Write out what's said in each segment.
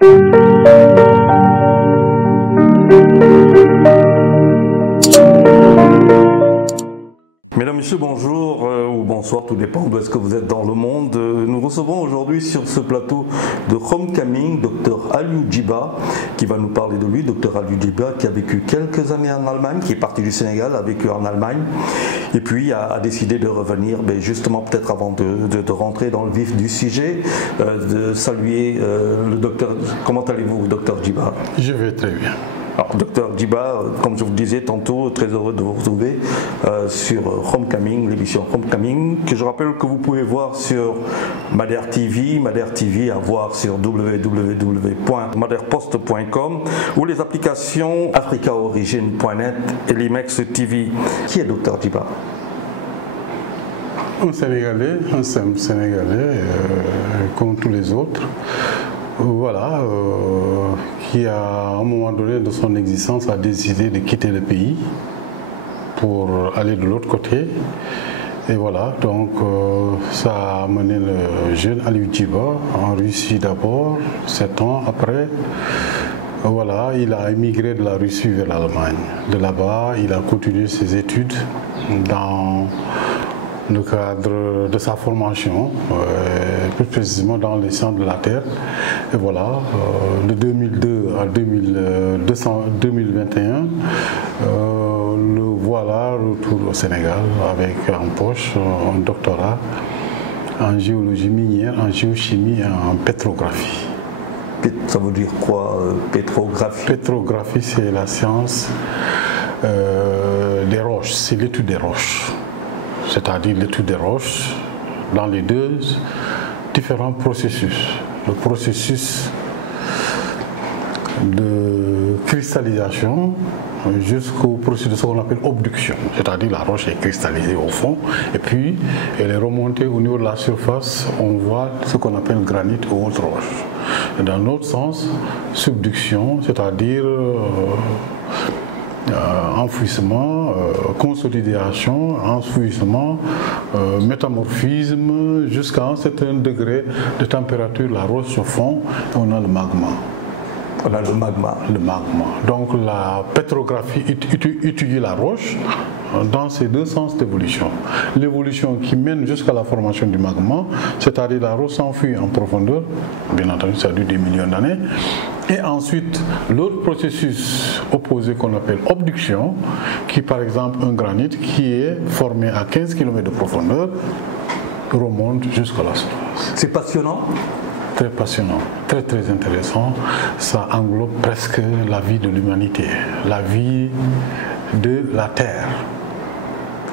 Mesdames, Messieurs, bonjour ou bonsoir, tout dépend d'où est-ce que vous êtes dans le monde. Nous recevons aujourd'hui sur ce plateau de Homecoming Dr Aliou Djiba qui va nous parler de lui. Dr Aliou Djiba qui a vécu quelques années en Allemagne, qui est parti du Sénégal, a vécu en Allemagne et puis a décidé de revenir, mais justement peut-être avant de rentrer dans le vif du sujet, de saluer le docteur. Comment allez-vous, Dr Djiba? Je vais très bien. Alors, Dr Djiba, comme je vous le disais tantôt, très heureux de vous retrouver sur Homecoming, l'émission Homecoming, que je rappelle que vous pouvez voir sur Madère TV à voir sur www.maderpost.com ou les applications africaorigine.net et Limex TV. Qui est Dr Djiba? Un Sénégalais, un simple Sénégalais, comme tous les autres. Voilà, qui à un moment donné de son existence a décidé de quitter le pays pour aller de l'autre côté. Et voilà, donc ça a amené le jeune Aliou Djiba en Russie d'abord, 7 ans après. Voilà, il a émigré de la Russie vers l'Allemagne. De là-bas, il a continué ses études dans le cadre de sa formation, plus précisément dans les sciences de la Terre. Et voilà, de 2002 à 2021, le voilà retour au Sénégal avec en poche un doctorat en géologie minière, en géochimie et en pétrographie. Ça veut dire quoi, pétrographie? Pétrographie, c'est la science des roches, c'est l'étude des roches. C'est-à-dire l'étude des roches dans les deux différents processus. Le processus de cristallisation jusqu'au processus de ce qu'on appelle obduction, c'est-à-dire la roche est cristallisée au fond et puis elle est remontée au niveau de la surface, on voit ce qu'on appelle granit ou autre roche. Et dans l'autre sens, subduction, c'est-à-dire enfouissement, consolidation, enfouissement, métamorphisme, jusqu'à un certain degré de température, la roche au fond, et on a le magma. On a le magma. Le magma. Donc la pétrographie étudie la roche dans ces deux sens d'évolution. L'évolution qui mène jusqu'à la formation du magma, c'est-à-dire la roche s'enfuit en profondeur, bien entendu ça dure des millions d'années, et ensuite l'autre processus opposé qu'on appelle obduction, qui par exemple un granit qui est formé à 15 km de profondeur, remonte jusqu'à la surface. C'est passionnant? Très passionnant, très très intéressant. Ça englobe presque la vie de l'humanité, la vie de la Terre.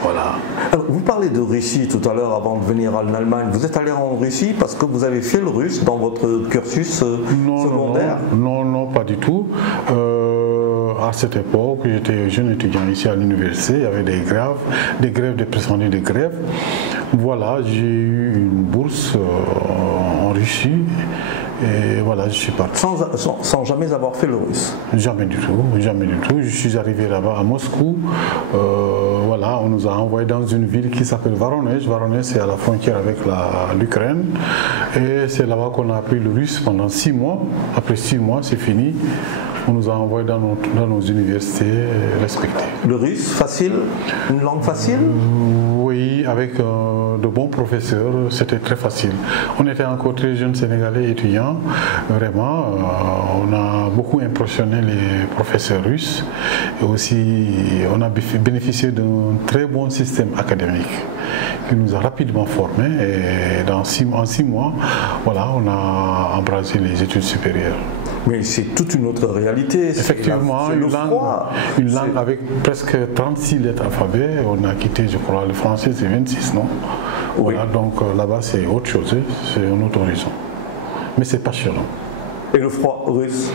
Voilà. Alors, vous parlez de Russie tout à l'heure avant de venir en Allemagne. Vous êtes allé en Russie parce que vous avez fait le russe dans votre cursus secondaire? Non, pas du tout. À cette époque, j'étais jeune étudiant ici à l'université, il y avait des grèves, des pressentis de grève. Voilà, j'ai eu une bourse en Russie et voilà, je suis parti. Sans jamais avoir fait le russe? Jamais du tout, jamais du tout. Je suis arrivé là-bas à Moscou. Voilà, on nous a envoyés dans une ville qui s'appelle Voronezh. Voronezh, c'est à la frontière avec l'Ukraine. Et c'est là-bas qu'on a appris le russe pendant 6 mois. Après 6 mois, c'est fini. On nous a envoyés dans nos universités respectées. Le russe, facile? Une langue facile? Oui, avec de bons professeurs, c'était très facile. On était encore très jeunes Sénégalais étudiants, vraiment. On a beaucoup impressionné les professeurs russes. Et aussi, on a bénéficié d'un très bon système académique qui nous a rapidement formés. Et en 6 mois, voilà, on a embrassé les études supérieures. Mais c'est toute une autre réalité. Effectivement, une langue avec presque 36 lettres alphabet. On a quitté, je crois, le français, c'est 26, non? Oui. Voilà, donc là-bas, c'est autre chose, c'est un autre horizon. Mais c'est passionnant. Et le froid russe?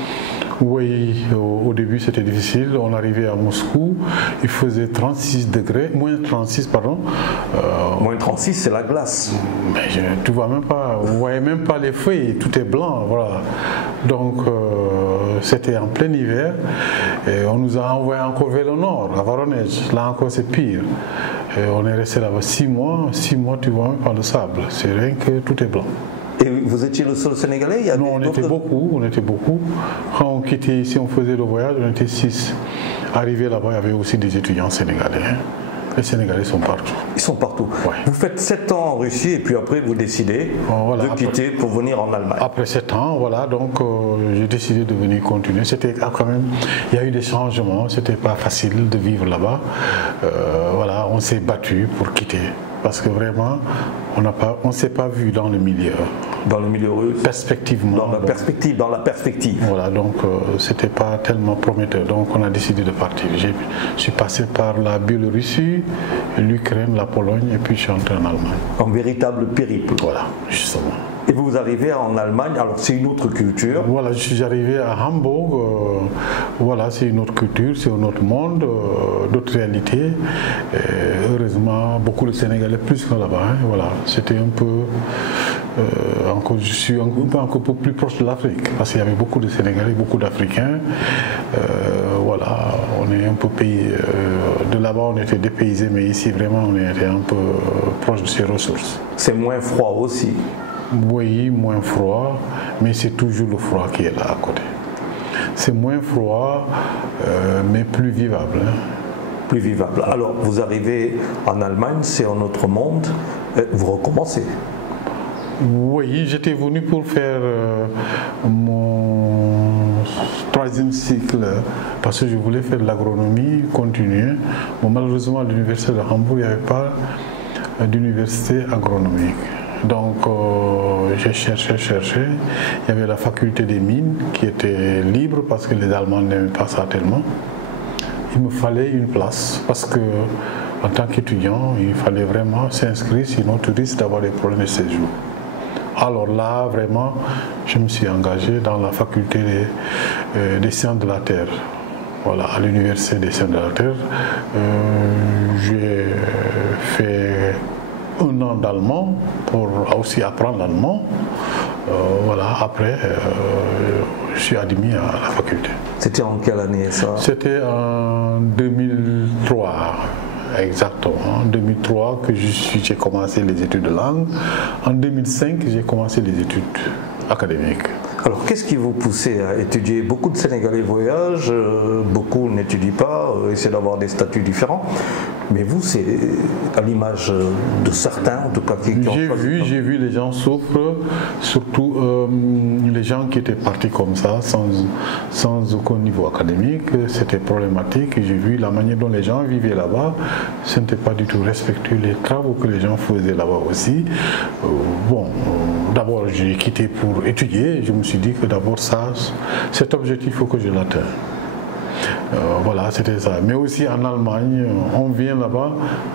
Oui, au début c'était difficile. On arrivait à Moscou, il faisait 36 degrés, moins 36 pardon. Moins 36 c'est la glace. Mais tu vois même pas, vous voyez même pas les feuilles, tout est blanc, voilà. Donc c'était en plein hiver et on nous a envoyé encore vers le nord, à Voronezh. Là encore c'est pire. Et on est resté là-bas 6 mois tu vois même pas le sable, c'est rien que tout est blanc. Et vous étiez le seul Sénégalais? Non, on était beaucoup. Quand on quittait ici, on faisait le voyage, on était 6. Arrivé là-bas, il y avait aussi des étudiants sénégalais. Les Sénégalais sont partout. Ils sont partout. Ouais. Vous faites 7 ans en Russie et puis après vous décidez de quitter pour venir en Allemagne. Après 7 ans, voilà, donc j'ai décidé de venir continuer. C'était quand même, il y a eu des changements, c'était pas facile de vivre là-bas. Voilà, on s'est battu pour quitter. Parce que vraiment, on ne s'est pas vu dans le milieu. Dans le milieu russe? Perspectivement. Dans la perspective. Voilà, donc c'était pas tellement prometteur. Donc on a décidé de partir. Je suis passé par la Biélorussie, l'Ukraine, la Pologne et puis je suis entré en Allemagne. Un véritable périple. Voilà, justement. Et vous arrivez en Allemagne, alors c'est une autre culture. Voilà, je suis arrivé à Hambourg, voilà, c'est une autre culture, c'est un autre monde, d'autres réalités. Heureusement, beaucoup de Sénégalais plus que là-bas, hein, voilà, c'était un peu, je suis un peu plus proche de l'Afrique, parce qu'il y avait beaucoup de Sénégalais, beaucoup d'Africains. Voilà, on est un peu payé, de là-bas on était dépaysés, mais ici vraiment on était un peu proche de ses ressources. C'est moins froid aussi. Oui, moins froid, mais c'est toujours le froid qui est là à côté. C'est moins froid, mais plus vivable. Hein. Plus vivable. Alors, vous arrivez en Allemagne, c'est un autre monde, vous recommencez. Oui, j'étais venu pour faire mon 3e cycle, parce que je voulais faire de l'agronomie, continuer. Bon, malheureusement, à l'université de Hambourg, il n'y avait pas d'université agronomique. Donc j'ai cherché. Il y avait la faculté des mines qui était libre parce que les Allemands n'aimaient pas ça tellement. Il me fallait une place parce que en tant qu'étudiant, il fallait vraiment s'inscrire, sinon tu risques d'avoir des problèmes de séjour. Alors là, vraiment, je me suis engagé dans la faculté des sciences de la Terre. Voilà, à l'université des sciences de la Terre. J'ai fait 1 an d'allemand pour aussi apprendre l'allemand. Voilà, après, je suis admis à la faculté. C'était en quelle année ça? C'était en 2003, exactement. En 2003 que j'ai commencé les études de langue. En 2005, j'ai commencé les études académiques. Alors, qu'est-ce qui vous poussait à étudier? Beaucoup de Sénégalais voyagent, beaucoup n'étudient pas, essaient d'avoir des statuts différents. Mais vous, c'est à l'image de certains, en tout cas, qui ont choisi. J'ai vu les gens souffrent, surtout les gens qui étaient partis comme ça, sans aucun niveau académique. C'était problématique. J'ai vu la manière dont les gens vivaient là-bas. Ce n'était pas du tout respectueux. Les travaux que les gens faisaient là-bas aussi. Bon, d'abord, j'ai quitté pour étudier. Je me suis dit que d'abord, cet objectif, il faut que je l'atteigne. Voilà, c'était ça. Mais aussi en Allemagne, on vient là-bas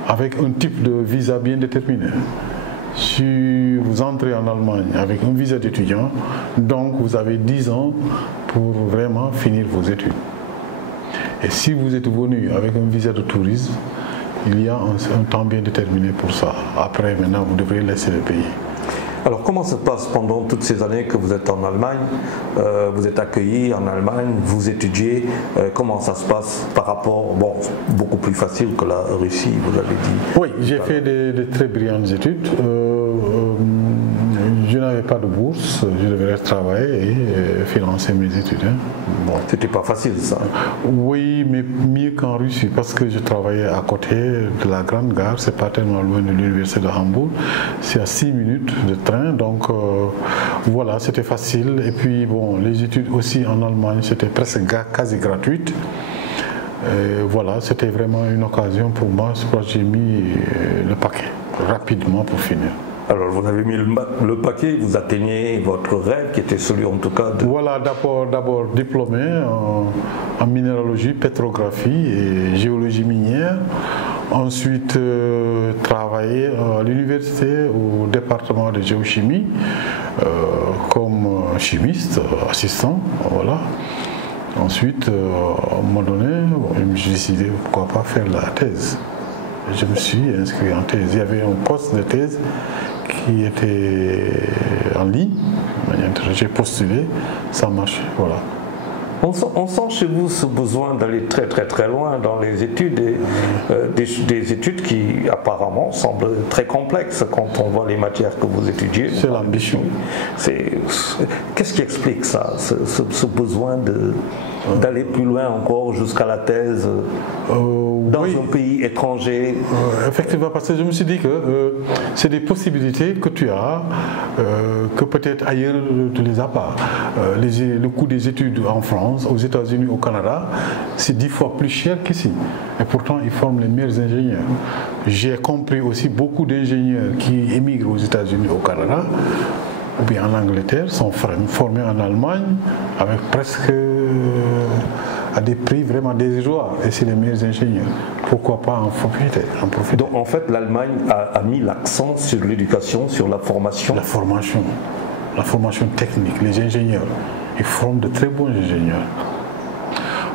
avec un type de visa bien déterminé. Si vous entrez en Allemagne avec un visa d'étudiant, donc vous avez 10 ans pour vraiment finir vos études. Et si vous êtes venu avec un visa de tourisme, il y a un temps bien déterminé pour ça. Après, maintenant, vous devrez laisser le pays. Alors comment ça se passe pendant toutes ces années que vous êtes en Allemagne? Vous êtes accueilli en Allemagne, vous étudiez, comment ça se passe par rapport, bon, beaucoup plus facile que la Russie, vous avez dit? Oui, j'ai fait des très brillantes études. Je n'avais pas de bourse, je devais travailler et financer mes études. Hein. Bon, c'était pas facile ça? Oui, mais mieux qu'en Russie, parce que je travaillais à côté de la grande gare, c'est pas tellement loin de l'université de Hambourg, c'est à 6 minutes de train, donc voilà, c'était facile. Et puis bon, les études aussi en Allemagne, c'était presque quasi gratuite. Voilà, c'était vraiment une occasion pour moi, c'est pourquoi j'ai mis le paquet rapidement pour finir. Alors vous avez mis le paquet, vous atteignez votre rêve qui était celui en tout cas de... Voilà, d'abord diplômé en minéralogie, pétrographie et géologie minière. Ensuite travaillé à l'université au département de géochimie comme chimiste, assistant, voilà. Ensuite, à un moment donné, j'ai décidé pourquoi pas faire la thèse. Je me suis inscrit en thèse. Il y avait un poste de thèse qui était en ligne. J'ai postulé, ça marche, voilà. On sent chez vous ce besoin d'aller très très très loin dans les études, des études qui apparemment semblent très complexes quand on voit les matières que vous étudiez. C'est l'ambition. Qu'est-ce qui explique ça, ce besoin d'aller plus loin encore jusqu'à la thèse dans un pays étranger? Effectivement, parce que je me suis dit que c'est des possibilités que tu as, que peut-être ailleurs tu ne les as pas. Le coût des études en France, aux États-Unis, au Canada, c'est 10 fois plus cher qu'ici. Et pourtant, ils forment les meilleurs ingénieurs. J'ai compris aussi beaucoup d'ingénieurs qui émigrent aux États-Unis, au Canada, ou bien en Angleterre, sont formés en Allemagne avec presque à des prix vraiment dérisoires, et c'est les meilleurs ingénieurs. Pourquoi pas en profiter, Donc en fait, l'Allemagne a mis l'accent sur l'éducation, sur la formation. La formation technique, les ingénieurs. Ils forment de très bons ingénieurs.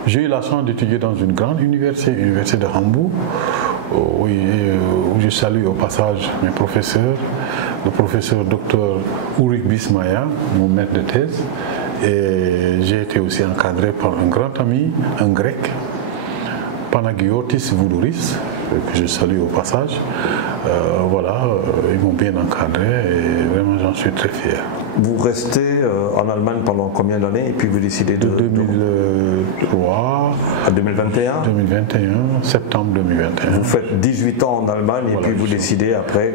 J'ai eu la chance d'étudier dans une grande université, l'université de Hambourg, où je salue au passage mes professeurs, le professeur Dr Ulrich Bismaya, mon maître de thèse, et j'ai été aussi encadré par un grand ami, un grec, Panagiotis Voudouris, que je salue au passage. Ils m'ont bien encadré et vraiment j'en suis très fier. Vous restez en Allemagne pendant combien d'années et puis vous décidez de 2003 à 2021 septembre 2021. Vous faites 18 ans en Allemagne et puis vous décidez après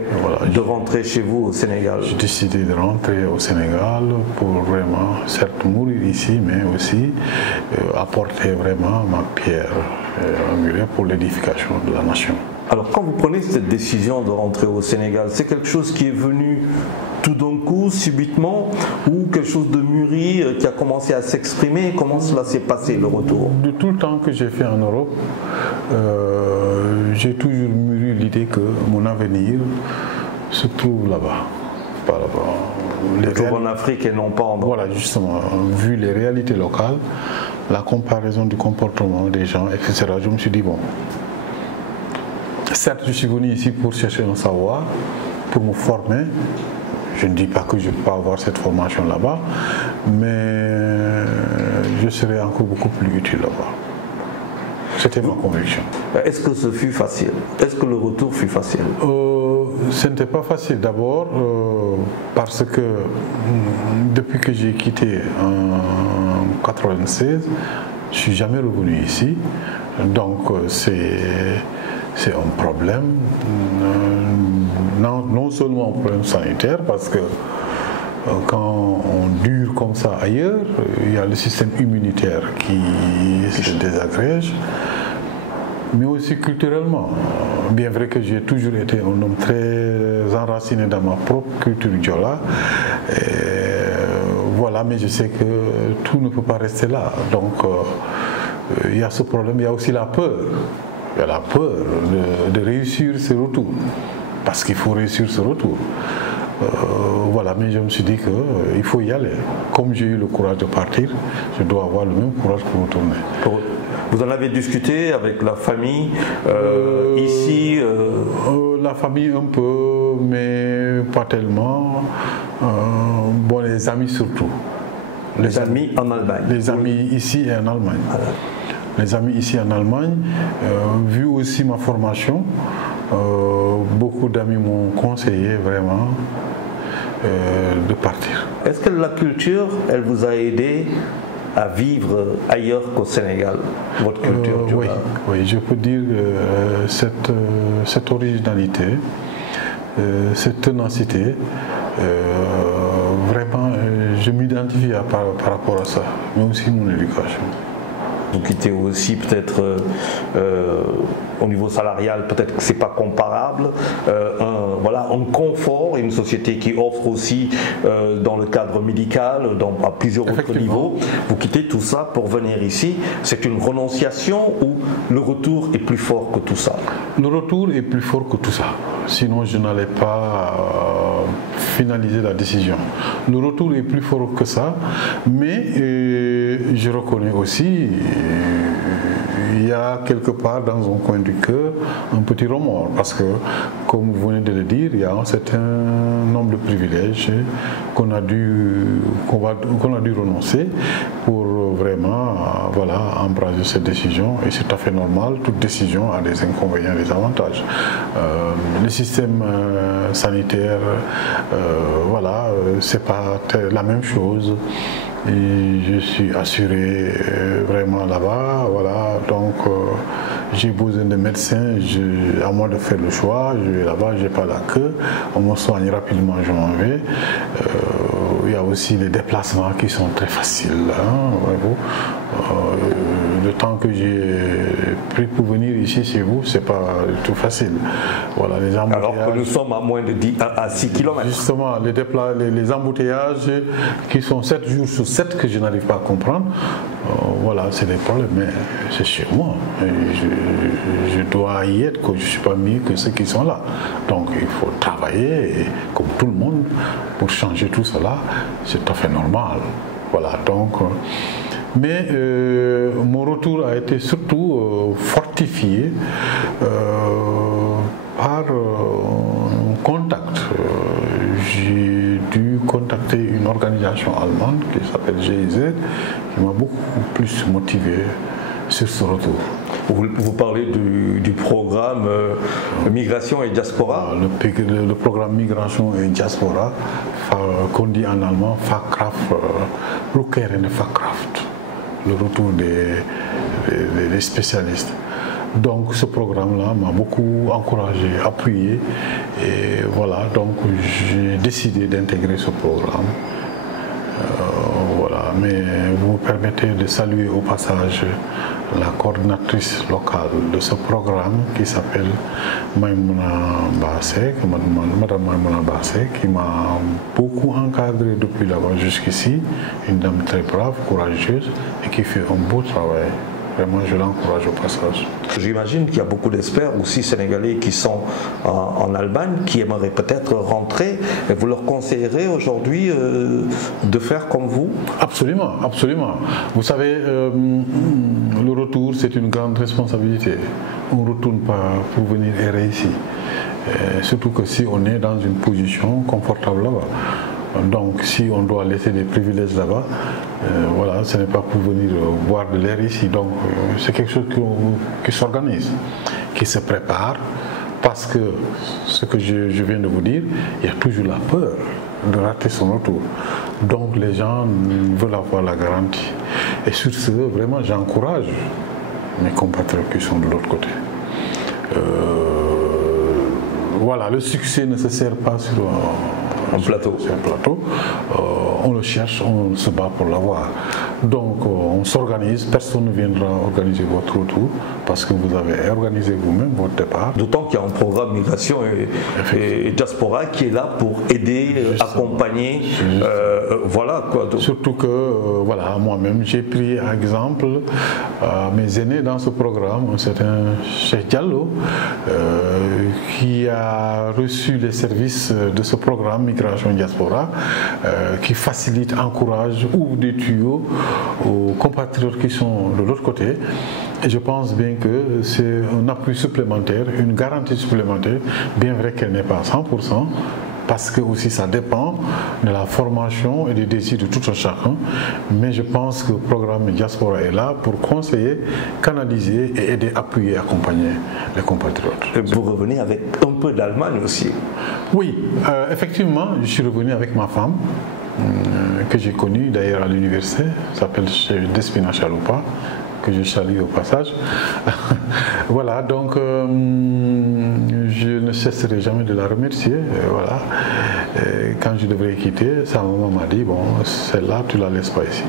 de rentrer chez vous au Sénégal. J'ai décidé de rentrer au Sénégal pour vraiment, certes mourir ici, mais aussi apporter vraiment ma pierre angulaire pour l'édification de la nation. Alors quand vous prenez cette décision de rentrer au Sénégal, c'est quelque chose qui est venu tout d'un coup, subitement, ou quelque chose de mûri qui a commencé à s'exprimer? Comment cela s'est passé, le retour? De tout le temps que j'ai fait en Europe, j'ai toujours mûri l'idée que mon avenir se trouve là-bas. En Afrique et non pas en Europe. Voilà, justement, vu les réalités locales, la comparaison du comportement des gens, etc., je me suis dit, bon, certes, je suis venu ici pour chercher un savoir, pour me former. Je ne dis pas que je peux pas avoir cette formation là-bas, mais je serai encore beaucoup plus utile là-bas. C'était ma conviction. Est-ce que ce fut facile? Est-ce que le retour fut facile? Ce n'était pas facile d'abord parce que depuis que j'ai quitté en 1996, je ne suis jamais revenu ici. Donc c'est un problème, non seulement un problème sanitaire, parce que quand on dure comme ça ailleurs, il y a le système immunitaire qui se désagrège, mais aussi culturellement. Bien vrai que j'ai toujours été un homme très enraciné dans ma propre culture diola, mais je sais que tout ne peut pas rester là. Donc il y a ce problème, il y a aussi la peur. Il y a la peur de réussir ce retour, parce qu'il faut réussir ce retour. Mais je me suis dit qu'il faut y aller. Comme j'ai eu le courage de partir, je dois avoir le même courage pour retourner. Vous en avez discuté avec la famille ici La famille un peu, mais pas tellement. Les amis surtout. Les amis en Allemagne. Les amis ici et en Allemagne. Les amis ici en Allemagne, vu aussi ma formation, beaucoup d'amis m'ont conseillé vraiment de partir. Est-ce que la culture, elle vous a aidé à vivre ailleurs qu'au Sénégal, votre culture? Oui, je peux dire cette originalité, cette ténacité, vraiment, je m'identifie par rapport à ça, mais aussi mon éducation. Vous quittez aussi peut-être au niveau salarial, peut-être que c'est pas comparable, un confort, une société qui offre aussi dans le cadre médical, à plusieurs autres niveaux. Vous quittez tout ça pour venir ici. C'est une renonciation ou le retour est plus fort que tout ça? Le retour est plus fort que tout ça. Sinon je n'allais pas finaliser la décision. Le retour est plus fort que ça, mais je reconnais aussi, il y a quelque part dans un coin du cœur un petit remords, parce que, comme vous venez de le dire, il y a un certain nombre de privilèges qu'on a dû renoncer pour vraiment embraser cette décision, et c'est tout à fait normal. Toute décision a des inconvénients et des avantages. Le système sanitaire, c'est pas la même chose. Et je suis assuré vraiment là-bas, donc j'ai besoin de médecins, à moi de faire le choix, je vais là-bas, je n'ai pas la queue, on me soigne rapidement, je m'en vais. Il y a aussi les déplacements qui sont très faciles, le temps que j'ai pris pour venir ici chez vous, c'est pas tout facile. Les embouteillages. Alors que nous sommes à moins de 6 km. Justement, les embouteillages qui sont 7 jours sur 7 que je n'arrive pas à comprendre, c'est des problèmes, mais c'est chez moi. Je dois y être, je ne suis pas mieux que ceux qui sont là. Donc il faut travailler, comme tout le monde, pour changer tout cela, c'est tout à fait normal. Mais mon retour a été surtout fortifié par un contact. J'ai dû contacter une organisation allemande qui s'appelle GIZ, qui m'a beaucoup plus motivé sur ce retour. Vous parlez du programme Migration et Diaspora. Le programme Migration et Diaspora, qu'on dit en allemand Fachkraft, Rückkehr in die Fachkraft, le retour des spécialistes. Donc ce programme-là m'a beaucoup encouragé, appuyé, et donc j'ai décidé d'intégrer ce programme. Mais vous me permettez de saluer au passage la coordinatrice locale de ce programme qui s'appelle Maïmouna Bassek, Madame Maïmouna Bassek, qui m'a beaucoup encadré depuis là-bas jusqu'ici, une dame très brave, courageuse et qui fait un beau travail. Vraiment, je l'encourage au passage. J'imagine qu'il y a beaucoup d'experts aussi sénégalais qui sont en Allemagne, qui aimeraient peut-être rentrer. Et vous leur conseillerez aujourd'hui de faire comme vous? Absolument, absolument. Vous savez, le retour, c'est une grande responsabilité. On ne retourne pas pour venir errer ici. Surtout que si on est dans une position confortable là-bas. Donc si on doit laisser des privilèges là-bas, ce n'est pas pour venir boire de l'air ici. Donc c'est quelque chose qui s'organise, qui se prépare, parce que ce que je viens de vous dire, il y a toujours la peur de rater son retour. Donc les gens veulent avoir la garantie. Et sur ce, vraiment, j'encourage mes compatriotes qui sont de l'autre côté. Le succès ne se sert pas sur un plateau. C'est un plateau. On le cherche, on se bat pour l'avoir. Donc on s'organise, personne ne viendra organiser votre retour parce que vous avez organisé vous-même votre départ. D'autant qu'il y a un programme Migration et Diaspora qui est là pour aider, accompagner, Surtout que, moi-même, j'ai pris exemple mes aînés dans ce programme, un certain Cheikh Diallo, qui a reçu les services de ce programme Migration et Diaspora, qui facilite, encourage, ouvre des tuyaux aux compatriotes qui sont de l'autre côté. Et je pense bien que c'est un appui supplémentaire, une garantie supplémentaire, bien vrai qu'elle n'est pas à 100%, parce que aussi ça dépend de la formation et des désirs de tout un chacun. Mais je pense que le programme Diaspora est là pour conseiller, canaliser et aider, appuyer, accompagner les compatriotes. Et vous revenez avec un peu d'Allemagne aussi? Oui, effectivement, je suis revenu avec ma femme, que j'ai connue d'ailleurs à l'université, s'appelle Despina Chaloupa, que je salue au passage. Donc je ne cesserai jamais de la remercier. Quand je devrais quitter, sa maman m'a dit, bon, celle-là, tu la laisses pas ici.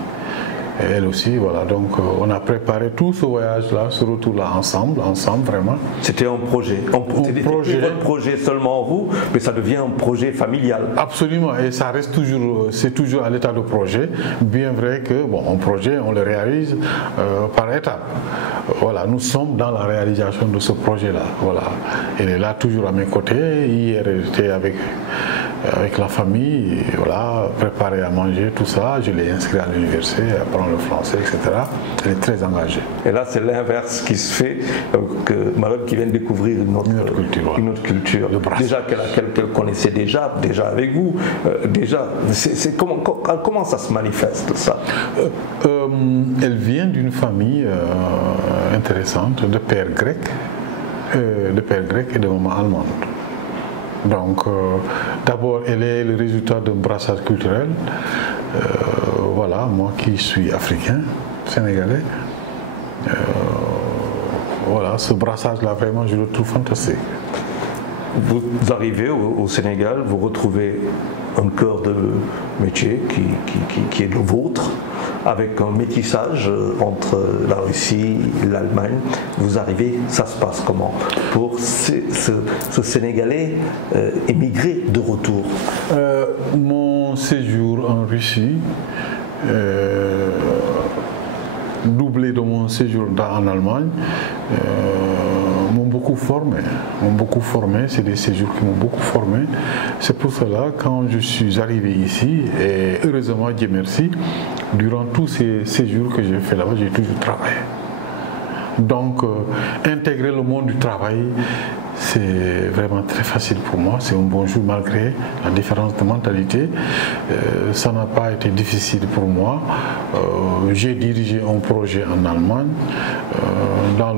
Et elle aussi, donc on a préparé tout ce voyage-là, ce retour-là ensemble vraiment. C'était un projet. C'était votre projet seulement vous, mais ça devient un projet familial. Absolument, et ça reste toujours, c'est toujours à l'état de projet. Bien vrai que, un projet, on le réalise par étapes. Nous sommes dans la réalisation de ce projet-là. Elle est là toujours à mes côtés. Hier, elle était avec avec la famille, et voilà, préparer à manger, tout ça. Je l'ai inscrit à l'université, apprendre le français, etc. Elle est très engagée. Et là, c'est l'inverse qui se fait, que Malone qui vient de découvrir une autre culture. Déjà qu'elle connaissait déjà avec vous. Comment ça se manifeste, ça? Elle vient d'une famille intéressante, de père grec et de maman allemande. Donc, d'abord, elle est le résultat d'un brassage culturel. Voilà, moi qui suis africain, sénégalais, voilà, ce brassage-là, vraiment, je le trouve fantastique. Vous arrivez au Sénégal, vous retrouvez un cœur de métier qui est le vôtre, avec un métissage entre la Russie et l'Allemagne. Vous arrivez, ça se passe comment pour ce Sénégalais émigré de retour? Mon séjour en Russie, doublé de mon séjour en Allemagne, m'ont beaucoup formé, c'est des séjours qui m'ont beaucoup formé. C'est pour cela, quand je suis arrivé ici, et heureusement, Dieu merci, durant tous ces séjours que j'ai fait là-bas, j'ai toujours travaillé. Donc, intégrer le monde du travail, c'est vraiment très facile pour moi. C'est un bonjour malgré la différence de mentalité. Ça n'a pas été difficile pour moi. J'ai dirigé un projet en Allemagne. Dans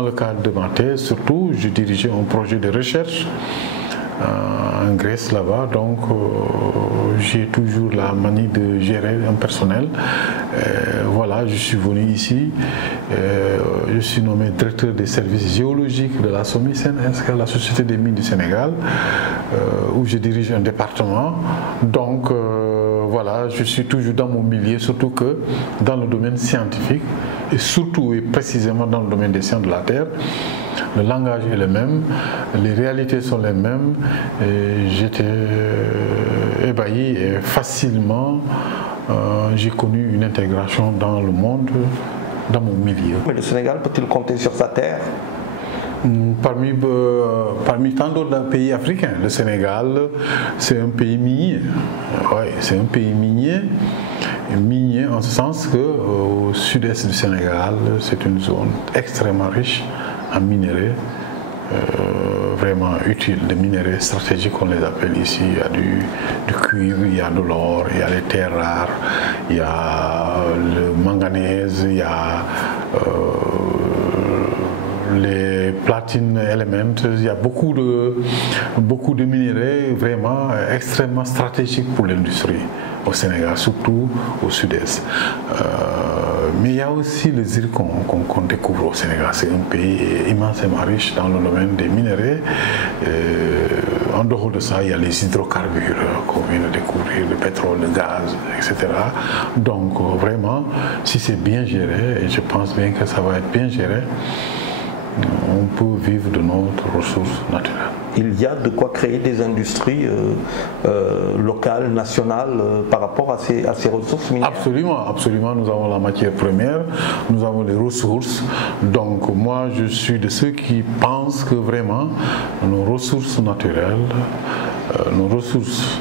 le cadre de ma thèse, surtout, j'ai dirigé un projet de recherche en Grèce là-bas, donc j'ai toujours la manie de gérer un personnel. Voilà, je suis venu ici, je suis nommé directeur des services géologiques de la SOMISEN, la Société des mines du Sénégal, où je dirige un département. Donc voilà, je suis toujours dans mon milieu, surtout que dans le domaine scientifique, et surtout et précisément dans le domaine des sciences de la Terre. Le langage est le même, les réalités sont les mêmes, et j'étais ébahi et facilement j'ai connu une intégration dans le monde, dans mon milieu. Mais le Sénégal peut-il compter sur sa terre? Parmi tant d'autres pays africains, le Sénégal, c'est un pays minier. Ouais, c'est un pays minier en ce sens qu'au sud-est du Sénégal, c'est une zone extrêmement riche en minerais, vraiment utiles, des minerais stratégiques, on les appelle ici. Il y a du cuivre, il y a de l'or, il y a les terres rares, il y a le manganèse, il y a les platine elements, il y a beaucoup de minerais vraiment extrêmement stratégiques pour l'industrie au Sénégal, surtout au sud-est. Mais il y a aussi le zircon qu'on découvre au Sénégal. C'est un pays immensément riche dans le domaine des minerais. En dehors de ça, il y a les hydrocarbures qu'on vient de découvrir, le pétrole, le gaz, etc. Donc vraiment, si c'est bien géré, et je pense bien que ça va être bien géré, on peut vivre de notre ressources naturelles. Il y a de quoi créer des industries locales, nationales par rapport à ces ressources minières? Absolument, absolument. Nous avons la matière première, nous avons les ressources. Donc moi, je suis de ceux qui pensent que vraiment nos ressources naturelles,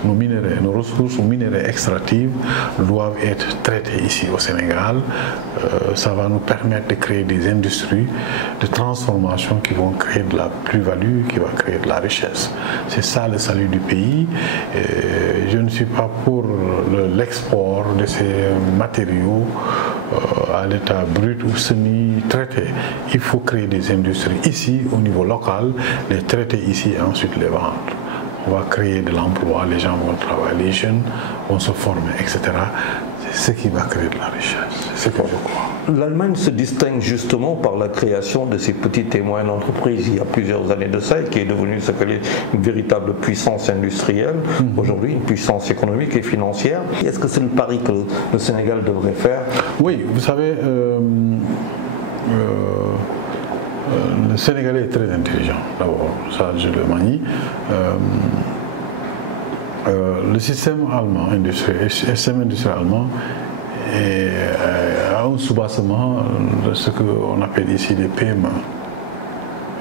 nos minerais extractifs doivent être traités ici au Sénégal. Ça va nous permettre de créer des industries de transformation qui vont créer de la plus-value, qui va créer de la richesse. C'est ça le salut du pays. Je ne suis pas pour l'export de ces matériaux à l'état brut ou semi-traité. Il faut créer des industries ici au niveau local, les traiter ici et ensuite les vendre. On va créer de l'emploi, les gens vont travailler, les jeunes vont se former, etc. C'est ce qui va créer de la richesse, c'est ce que je crois. L'Allemagne se distingue justement par la création de ces petites et moyennes entreprises il y a plusieurs années de ça, et qui est devenue ce qu'elle est, une véritable puissance industrielle, aujourd'hui une puissance économique et financière. Est-ce que c'est le pari que le Sénégal devrait faire? Oui, vous savez, le Sénégalais est très intelligent, d'abord, ça je le manie. Le système allemand, industriel allemand, a un soubassement de ce qu'on appelle ici les PME.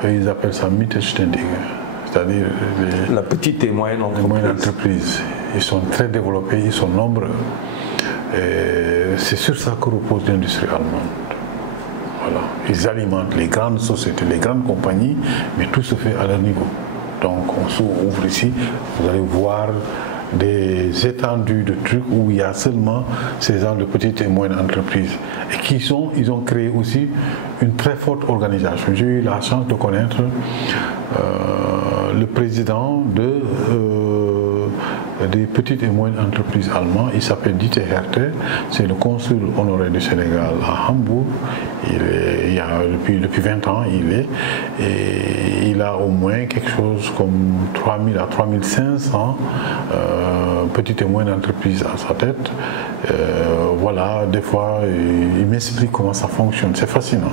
Ils appellent ça Mittelständige, c'est-à-dire la petite et moyenne entreprise. Ils sont très développés, ils sont nombreux. C'est sur ça que repose l'industrie allemande. Voilà. Ils alimentent les grandes sociétés, les grandes compagnies, mais tout se fait à leur niveau. Donc on s'ouvre ici, vous allez voir des étendues de trucs où il y a seulement ces gens de petites et moyennes entreprises et ils ont créé aussi une très forte organisation. J'ai eu la chance de connaître le président des petites et moyennes entreprises allemandes. Il s'appelle Dieter Herter, c'est le consul honoraire du Sénégal à Hambourg. Depuis 20 ans, et il a au moins quelque chose comme 3000 à 3500 petites et moyennes entreprises à sa tête. Voilà, des fois, il m'explique comment ça fonctionne. C'est fascinant.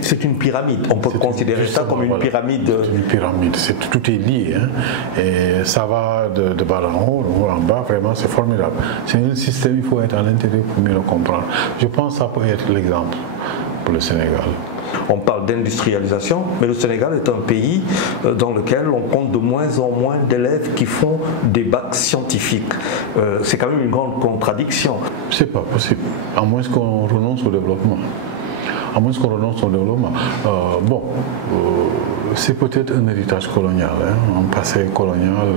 C'est une pyramide. On peut considérer ça comme une pyramide. C'est une pyramide. Tout est lié. Hein. Et ça va de bas en haut, en bas. Vraiment, c'est formidable. C'est un système, il faut être à l'intérieur pour mieux le comprendre. Je pense que ça peut être l'exemple pour le Sénégal. On parle d'industrialisation, mais le Sénégal est un pays dans lequel on compte de moins en moins d'élèves qui font des bacs scientifiques. C'est quand même une grande contradiction. C'est pas possible, à moins qu'on renonce au développement. C'est peut-être un héritage colonial, hein, un passé colonial.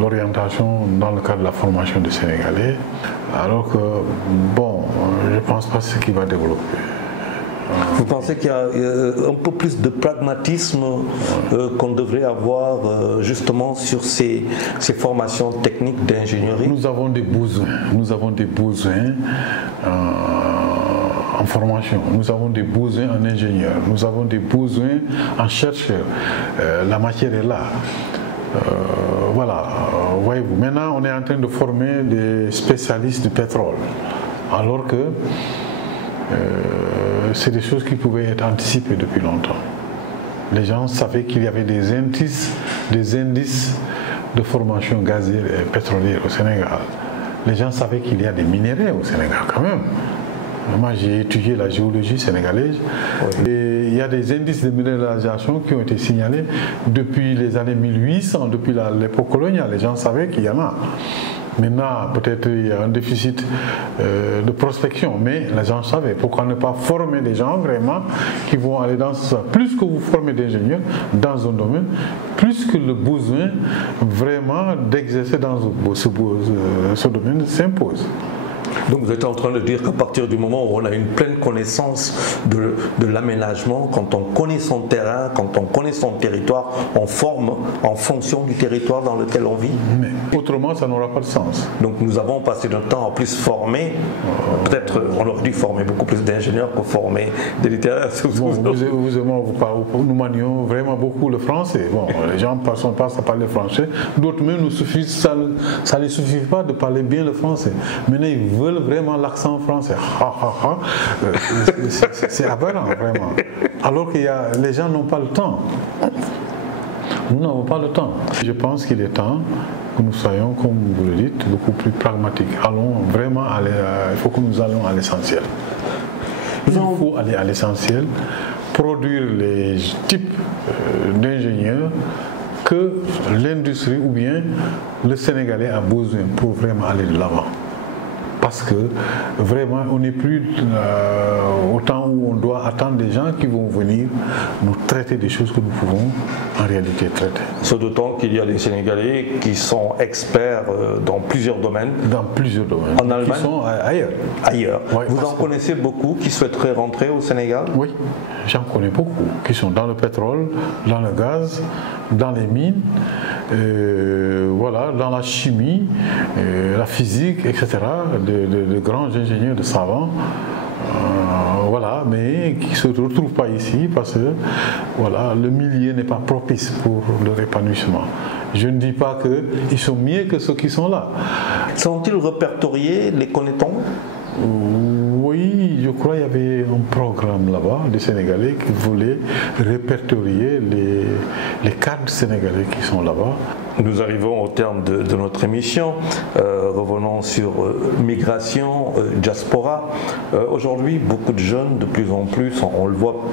L'orientation dans le cadre de la formation des Sénégalais, alors que, je ne pense pas que c'est ce qui va développer. Vous pensez qu'il y a un peu plus de pragmatisme qu'on devrait avoir justement sur ces formations techniques d'ingénierie? Nous avons des besoins en formation, nous avons des besoins en ingénieurs, nous avons des besoins en chercheurs. La matière est là. Voilà, voyez-vous, maintenant on est en train de former des spécialistes du pétrole, alors que c'est des choses qui pouvaient être anticipées depuis longtemps. Les gens savaient qu'il y avait des indices de formation gazière et pétrolière au Sénégal. Les gens savaient qu'il y a des minéraux au Sénégal quand même. Moi j'ai étudié la géologie sénégalaise et il y a des indices de minéralisation qui ont été signalés depuis les années 1800, depuis l'époque coloniale. Les gens savaient qu'il y en a. Maintenant, peut-être il y a un déficit de prospection, mais les gens savaient. Pourquoi ne pas former des gens vraiment qui vont aller dans ça? Plus que vous formez d'ingénieurs dans un domaine, plus que le besoin vraiment d'exercer dans ce domaine s'impose. Donc vous êtes en train de dire qu'à partir du moment où on a une pleine connaissance de l'aménagement, quand on connaît son terrain, quand on connaît son territoire, on forme en fonction du territoire dans lequel on vit. Mais autrement, ça n'aura pas de sens. Donc nous avons passé notre temps à plus former, peut-être on aurait dû former beaucoup plus d'ingénieurs que former des littéraires. Nous manions vraiment beaucoup le français. Bon, les gens passent à parler français, d'autres même ça ne les suffit pas de parler bien le français. Maintenant, ils veulent vraiment l'accent français. C'est aberrant, vraiment. Alors que les gens n'ont pas le temps. Nous n'avons pas le temps. Je pense qu'il est temps que nous soyons, comme vous le dites, beaucoup plus pragmatiques. Il faut que nous allions à l'essentiel. Il faut aller à l'essentiel, produire les types d'ingénieurs que l'industrie ou bien le Sénégalais a besoin pour vraiment aller de l'avant. Parce que vraiment, on n'est plus au temps où on doit attendre des gens qui vont venir nous traiter des choses que nous pouvons en réalité traiter. Ce d'autant qu'il y a des Sénégalais qui sont experts dans plusieurs domaines. Dans plusieurs domaines. En Allemagne. Qui sont ailleurs. Oui, vous en connaissez beaucoup qui souhaiteraient rentrer au Sénégal? Oui, j'en connais beaucoup. Qui sont dans le pétrole, dans le gaz, dans les mines, dans la chimie, la physique, etc. De grands ingénieurs, de savants, mais qui ne se retrouvent pas ici parce que le milieu n'est pas propice pour leur épanouissement. Je ne dis pas qu'ils sont mieux que ceux qui sont là. Sont-ils répertoriés, les connaît-on? Oui, je crois qu'il y avait un programme là-bas des Sénégalais qui voulait répertorier les cadres sénégalais qui sont là-bas. Nous arrivons au terme de notre émission. Revenons sur migration, diaspora. Aujourd'hui, beaucoup de jeunes, de plus en plus, on le voit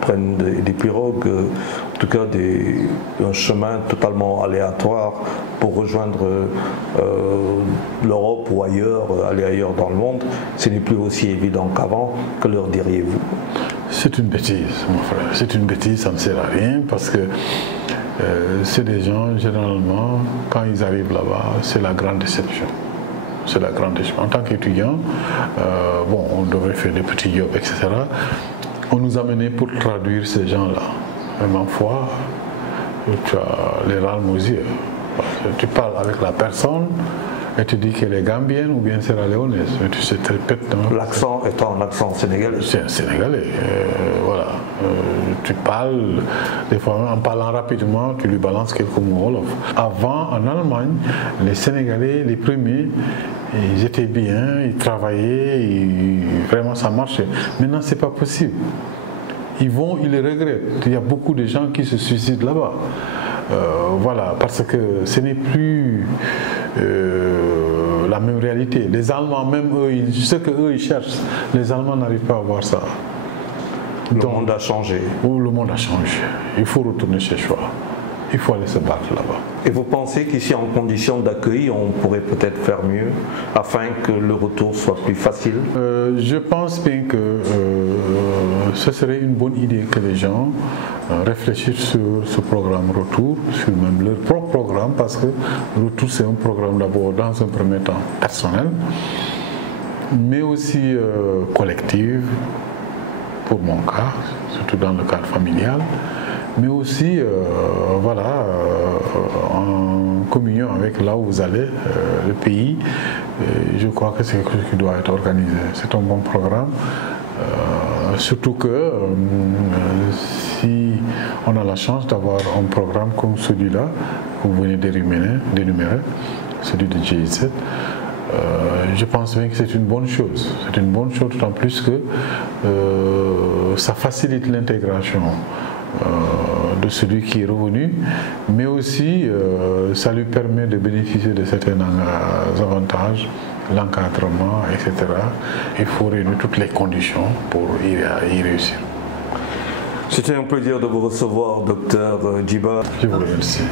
prennent des pirogues, en tout cas un chemin totalement aléatoire pour rejoindre l'Europe ou ailleurs, aller ailleurs dans le monde, ce n'est plus aussi évident qu'avant. Que leur diriez-vous? C'est une bêtise, mon frère. C'est une bêtise, ça ne sert à rien parce que c'est des gens, généralement, quand ils arrivent là-bas, c'est la grande déception. C'est la grande déception. En tant qu'étudiant, bon, on devrait faire des petits jobs, etc. On nous a menés pour traduire ces gens-là. Même en foi, tu as les larmes aux yeux. Tu parles avec la personne, elle te dit qu'elle est gambienne ou bien sierra-léonaise. Tu sais très bêtement. L'accent étant un accent sénégalais. C'est un sénégalais. Voilà. Tu parles, des fois en parlant rapidement, tu lui balances quelques mots wolof. Avant, en Allemagne, les Sénégalais, les premiers, ils étaient bien, ils travaillaient, vraiment ça marchait. Maintenant, c'est pas possible. Ils vont, ils le regrettent. Il y a beaucoup de gens qui se suicident là-bas. Voilà, parce que ce n'est plus la même réalité. Les Allemands, même eux, ce qu'eux ils cherchent, les Allemands n'arrivent pas à voir ça. Le monde a changé. Le monde a changé. Il faut retourner chez soi. Il faut aller se battre là-bas. Et vous pensez qu'ici, en condition d'accueil, on pourrait peut-être faire mieux afin que le retour soit plus facile? Je pense bien que ce serait une bonne idée que les gens réfléchissent sur ce programme retour, sur même leur propre programme, parce que le retour c'est un programme d'abord dans un premier temps personnel, mais aussi collectif, pour mon cas, surtout dans le cadre familial, mais aussi voilà, en communion avec là où vous allez, le pays. Je crois que c'est quelque chose qui doit être organisé. C'est un bon programme, surtout que si on a la chance d'avoir un programme comme celui-là, que vous venez d'énumérer, celui de GIZ, je pense bien que c'est une bonne chose. C'est une bonne chose, d'autant plus que ça facilite l'intégration de celui qui est revenu, mais aussi ça lui permet de bénéficier de certains avantages, l'encadrement, etc. Il faut réunir toutes les conditions pour y réussir. C'était un plaisir de vous recevoir, docteur Djiba. Je vous remercie.